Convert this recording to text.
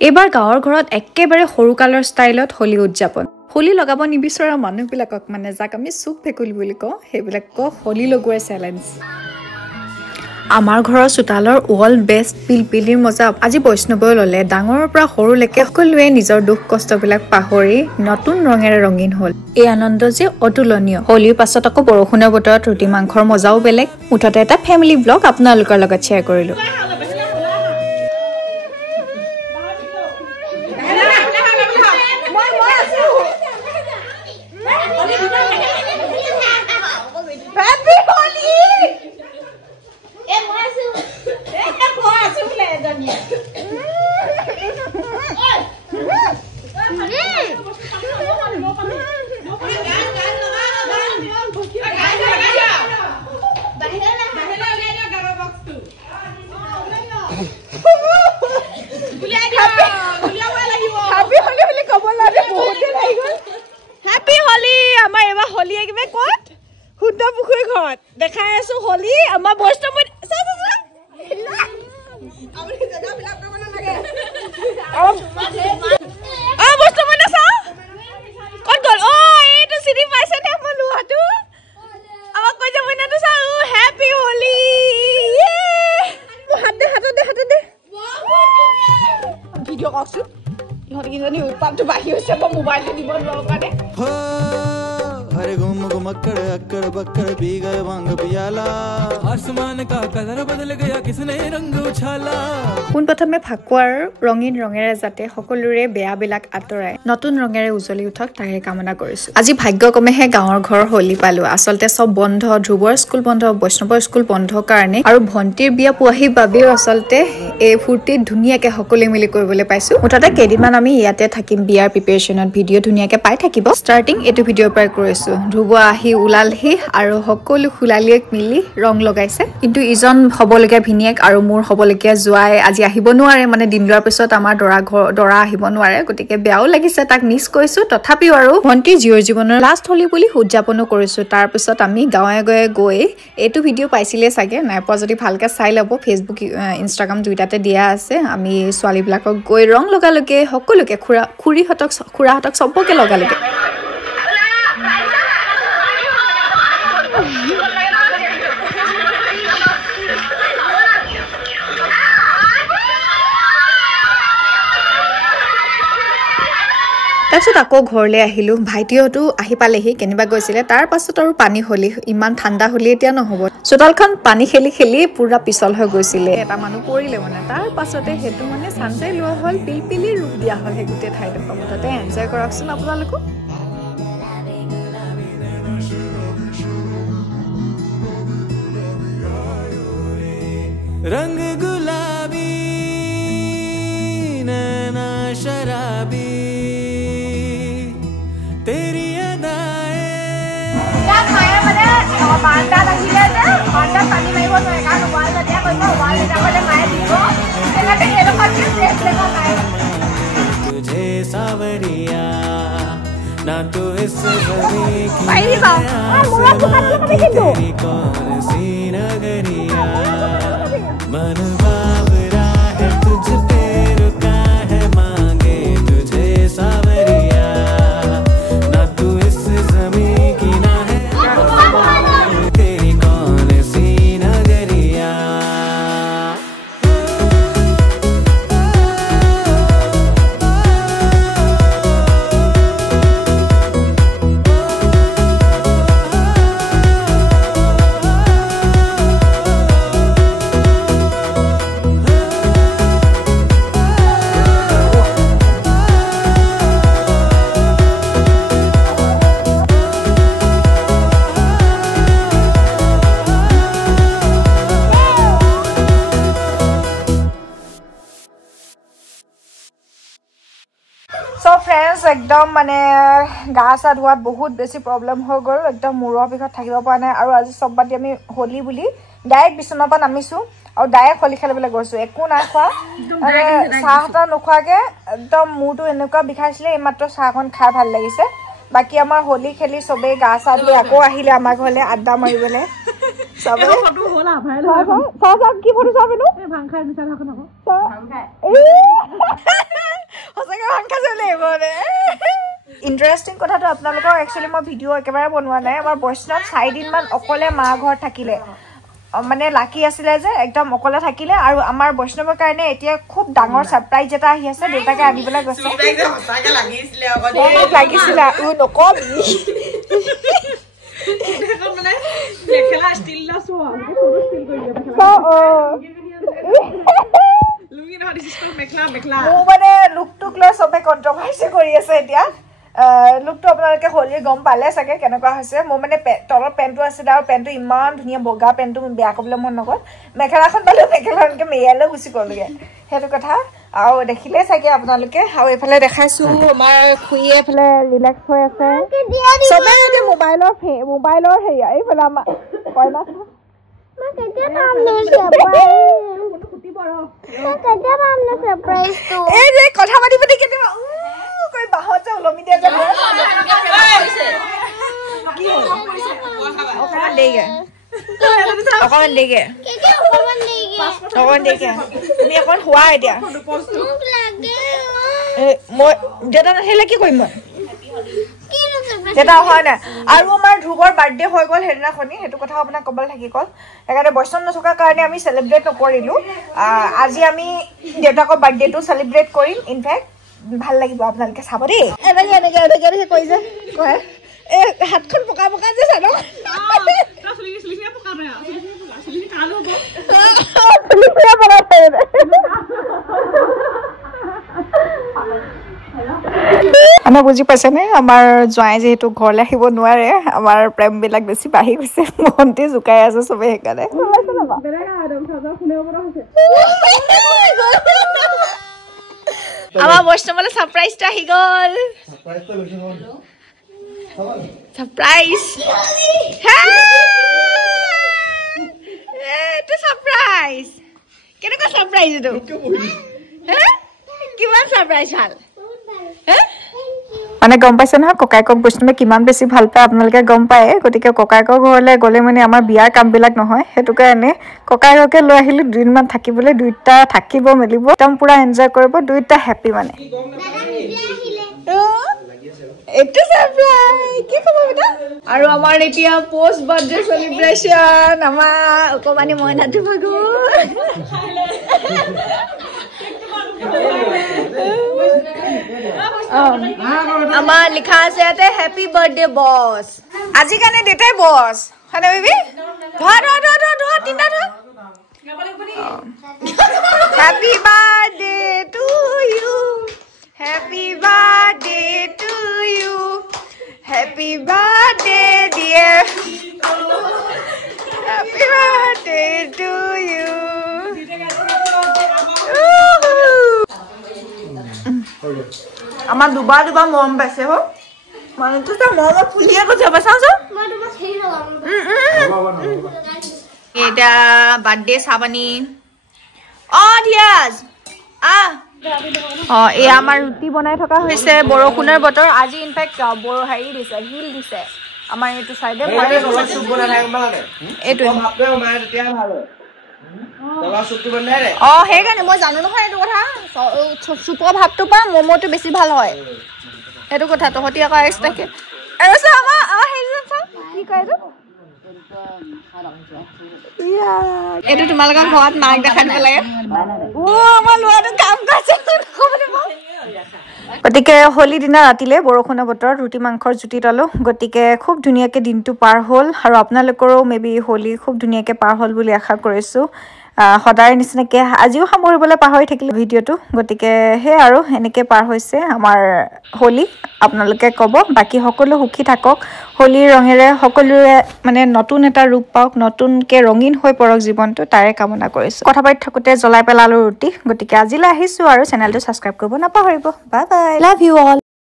এবাৰ গাঁৱৰ ঘৰত একেবাৰে সৰু কালৰ ষ্টাইলত হোলী উদযাপন হোলী লগাব নিবিচৰা মানুহবিলাকক মানে যাক আমি চুক ভেকুলি বুলি কওঁ সেইবিলাকক হোলী লগোৱাৰ চেলেঞ্জ আমাৰ ঘৰৰ চোতালৰ ওয়াল বেষ্ট পিলপিলিৰ মজা আজি বৈষ্ণৱই ললে ডাঙৰৰ পৰা সৰুলৈকে সকলোৱে নিজৰ দুখ কষ্টবিলাক পাহৰি নতুন ৰঙেৰে ৰঙীন হ'ল এই আনন্দ যে অতুলনীয় হোলীৰ পাছত আকৌ বৰষুণৰ বতৰত ৰুটি মাংসৰ মজাও বেলেগ মুঠতে এটা ফেমিলি ব্লগ আপোনালোকৰ লগত শ্বেয়াৰ কৰিলো দেখাই আছো হোলী আমাৰ বৈষ্ণৱ ভিডিঅ' কওকচোন ইহঁতে কিজনী উৎপাতটো বাঢ়ি হৈছে মই মোবাইলটো দিব নোৱাৰো কাৰণে अरे घूम घूम अक्कड़ अक्कड़ बक्कड़ पी गए भांग पियाला आसमान का कलर बदल गया किसने रंग उछाला কোন প্ৰথমে ফাকুৱাৰ ৰঙীন ৰঙেৰে যাতে সকলোৰে বেয়াবিলাক আঁতৰাই নতুন ৰঙেৰে উজ্বলি উঠক তাৰে কামনা কৰিছো আজি ভাগ্যক্ৰমেহে গাঁৱৰ ঘৰ হোলী পালো আচলতে সব বন্ধ ধ্ৰুৱৰ স্কুল বন্ধ বৈষ্ণৱৰ স্কুল বন্ধ কাৰণে আৰু ভণ্টিৰ বিয়া পোৱাহি বাবেও আচলতে এই ফূৰ্তি ধুনীয়াকে সকলোৱে মিলি কৰিবলৈ পাইছো মুঠতে কেইদিনমান আমি ইয়াতে থাকিম বিয়াৰ প্ৰিপাৰেচনত ভিডিঅ' ধুনীয়াকে পাই থাকিব ষ্টাৰ্টিং এইটো ভিডিঅ'ৰ পৰা কৰিছো ধ্ৰুৱ আহি ওলালহি আৰু সকলো খুলালিয়েক মিলি ৰং লগাইছে কিন্তু ইজন হবলগীয়া ভিনিয়েক আৰু মোৰ হবলগীয়া জোৱাই আজি আহিব নোৱাৰে মানে দিন লোৱাৰ পিছত আমাৰ দৰা আহিব নোৱাৰে গতিকে বেয়াও লাগিছে তাক মিছ কৰিছো তথাপিও আৰু ভণ্টিৰ জীয়ৰ জীৱনৰ লাষ্ট হোলী বুলি উদযাপনো কৰিছো তাৰ পিছত আমি গাঁৱে গাঁৱে গৈ এইটো ভিডিঅ' পাইছিলে চাগে নাই পোৱা যদি ভালকে চাই ল'ব ফেচবুক ইনষ্টাগ্ৰাম দুইটাতে দিয়া আছে আমি ছোৱালীবিলাকক গৈ ৰং লগালগে সকলোকে খুৰাহঁতক চবকে লগালগে তাৰপিছত আকৌ ঘৰলৈ আহিলো ভাইটিহঁতো আহি পালেহি কেনিবা গৈছিলে তাৰ পাছত আৰু পানী হলি ইমান ঠাণ্ডা হলি এতিয়া নহ'ব চোতালখন পানী খেলি খেলি পুৰা পিছল হৈ গৈছিলে এটা মানুহ পৰিলে মানে তাৰ পাছতে সেইটো মানে চানচাই লোৱা হ'ল পিলপিলি ৰূপ দিয়া হ'ল সেই গোটেই ঠাইডোখৰ মুঠতে এনজয় কৰকচোন আপোনালোকো रंग गुलाबी नैना शराबी तेरी अदाएं क्या खाया मैंने बांटा लगिले जे बांटा पानी नहीं बोल रहा है उबाल कर दिया कोई उबाल देना पड़े मैं दीको एलाटे ये लोग अच्छे से लेकर आए तुझे सावरिया ना तू इस जमी की भाई बात मोरा पुकार के तेरी कौन सी नगरिया मन बावरा है तुझ पे रुका है मांगे तुझे सावरिया ना तू इस जमी की ना है तेरी कौन सी नगरिया So friends, একদম মানে গা চা ধোৱাত বহুত বেছি প্ৰব্লেম হৈ গ'ল একদম মূৰৰ বিষত থাকিব পৰা নাই আৰু আজি সব বাদি আমি হোলী বুলি ডাইৰেক্ট বিছনাৰ পৰা নামিছো আৰু ডাইৰেক্ট হোলী খেলিবলৈ গৈছো একো নাই খোৱা মানে চাহটা নোখোৱাকে একদম মূৰটো এনেকুৱা বিষাইছিলে এইমাত্ৰ চাহখন খাই ভাল লাগিছে বাকি আমাৰ হোলী খেলি সবে গা চা ধুই আকৌ আহিলে আমাৰ ঘৰলে আড্ডা মাৰিবলৈ সবে ফটো होला ভাইল হয় কি ফটো চাবেনো ভাং খাই মিছা থাক নকো ভাং খাই ইণ্টাৰেষ্টিং কথাটো আপোনালোকক একচুৱেলি মই ভিডিঅ' একেবাৰে বনোৱা নাই আমাৰ বৈষ্ণৱ 4 দিনমান অকলে মা ঘৰত থাকিলে মানে লাকি আছিলে যে একদম অকলে থাকিলে আৰু আমাৰ বৈষ্ণৱৰ কাৰণে এতিয়া খুব ডাঙৰ সাৰপ্ৰাইজ এটা আহি আছে দেউতাকে আনিবলৈ গৈছে সঁচাকে লাগিছিলে আকৌ লাগিছিলে নকবি মানে মেখেলা ষ্টিল লৈছো ফটো ষ্টিল কৰি দিয়া লুঙ্গি নহয় দিছ মেখেলা মানে লুকটোক লৈ সবে কন্ট্ৰভাৰ্সি কৰি আছে এতিয়া লুকটো আপোনালোকে হলি গম পালে চাগে কেনেকুৱা হৈছে মোৰ মানে তলৰ পেণ্টটো আছিল আৰু পেণ্টটো ইমান ধুনীয়া বগা পেণ্টটো বেয়া কৰিবলৈ মন নগ'ল মেখেলাখন পালে মেখেলাখনকে মেৰিয়ালৈ গুচি গ'লগৈ সেইটো কথা আৰু দেখিলে চাগে আপোনালোকে আৰু এইফালে দেখাইছো আমাৰ খুৰীয়ে এইফালে ৰিলেক্স হৈ আছে চবে এতিয়া মোবাইলৰ হেৰি এইফালে আমাৰ কইনা কথা পাতি পাতি কেতিয়াবা বাহত যে ওলমি দিয়া যাব অকমান দেৰিকে তুমি অকণ শোৱা এতিয়া মই দেউতা নাহিলে কি কৰিম মই দেউতা হয় নাই আৰু আমাৰ ধ্ৰুৱৰ বাৰ্থডে হৈ গ'ল সেইদিনাখনি সেইটো কথা আপোনাক ক'বলৈ থাকি গ'ল সেইকাৰণে বৈষ্ণৱ নথকাৰ কাৰণে আমি চেলিব্ৰেট নকৰিলোঁ আজি আমি দেউতাকৰ বাৰ্থডেটো চেলিব্ৰেট কৰিম ইনফেক্ট ভাল লাগিব আপোনালোকে চাব দেই এনেকে কৈ যে কয় এই হাতখন পকা পকা যে চাব মানে বুজি পাইছেনে আমাৰ জোঁৱাই যিহেতু ঘৰলৈ আহিব নোৱাৰে আমাৰ প্ৰেমবিলাক বেছি বাঢ়ি গৈছে ভণ্টি জোকাই আছে চবে সেইকাৰণে আমাৰ বৈষ্ণৱলৈ ছাৰপ্ৰাইজটো আহি গ'ল ছাৰপ্ৰাইজ এইটো ছাৰপ্ৰাইজ কেনেকুৱা ছাৰপ্ৰাইজ এইটো কিমান ছাৰপ্ৰাইজ ভাল মানে গম পাইছে নহয় ককায়েকক বৈষ্ণৱে কিমান বেছি ভাল পায় আপোনালোকে গম পায় গতিকে ককায়েকৰ ঘৰলৈ গ'লে মানে আমাৰ বিয়াৰ কামবিলাক নহয় সেইটো কাৰণে ককায়েককে লৈ আহিলোঁ 2 দিনমান থাকিবলৈ দুইটা থাকিব মেলিব একদম পুৰা এনজয় কৰিব দুইটা হেপী মানে এইটো ছাৰপ্ৰাইজ কি খবৰ বেটা আৰু আমাৰ এতিয়া পোষ্ট বাৰ্থডে চেলিব্ৰেশ্যন আমাৰ অকমানি মইনাটো ভাগো আমাৰ লিখা আছে ইয়াতে হেপী বাৰ্থডে বছ আজি কাৰণে দেউতাই বছ হয়নে বেবি ধৰা তিনিটা ধৰা happy birthday to you happy birthday to you happy birthday dear happy birthday to you আমাৰ দুবাৰ মৰম পাইছে হ মানুহটো তাৰ মৰমত ফুলিয়ে গৈছে চাওঁচোন এতিয়া বাৰ্থডে চাবানি ধিয়াজ এই আমাৰ ৰুটি বনাই থকা হৈছে বৰষুণৰ বতৰ আজি ইনফেক্ট হেৰি দিছে হিল দিছে আমাৰ এইটো চাইডে সেইকাৰণে মই জানো নহয় এইটো কথা চুপৰ ভাৱটো পৰা ম'ম'টো বেছি ভাল হয় সেইটো কথা তহঁতি আকৌ এক্সট্ৰাকে এইটো তোমালোকৰ ঘৰত মাক দেখাই দিব লাগে আমাৰ ল'ৰাটো কাম কৰিছে গতিকে হোলী দিনা ৰাতিলে বৰষুণৰ বতৰত ৰুটি মাংসৰ জুতি ল'লোঁ গতিকে খুব ধুনীয়াকৈ দিনটো পাৰ হ'ল আৰু আপোনালোকৰো মেবি হোলী খুব ধুনীয়াকৈ পাৰ হ'ল বুলি আশা কৰিছোঁ সদায় নিচিনাকৈ আজিও সামৰিবলৈ পাহৰি থাকিলোঁ ভিডিঅ'টো গতিকে সেই আৰু এনেকৈ পাৰ হৈছে আমাৰ হোলী আপোনালোকে ক'ব বাকী সকলো সুখী থাকক হোলীৰ ৰঙেৰে সকলোৰে মানে নতুন এটা ৰূপ পাওক নতুনকৈ ৰঙীন হৈ পৰক জীৱনটো তাৰে কামনা কৰিছোঁ কথা পাতি থাকোঁতে জ্বলাই পেলালোঁ ৰুটি গতিকে আজিলৈ আহিছোঁ আৰু চেনেলটো ছাবস্ক্ৰাইব কৰিব নাপাহৰিব bye bye love you all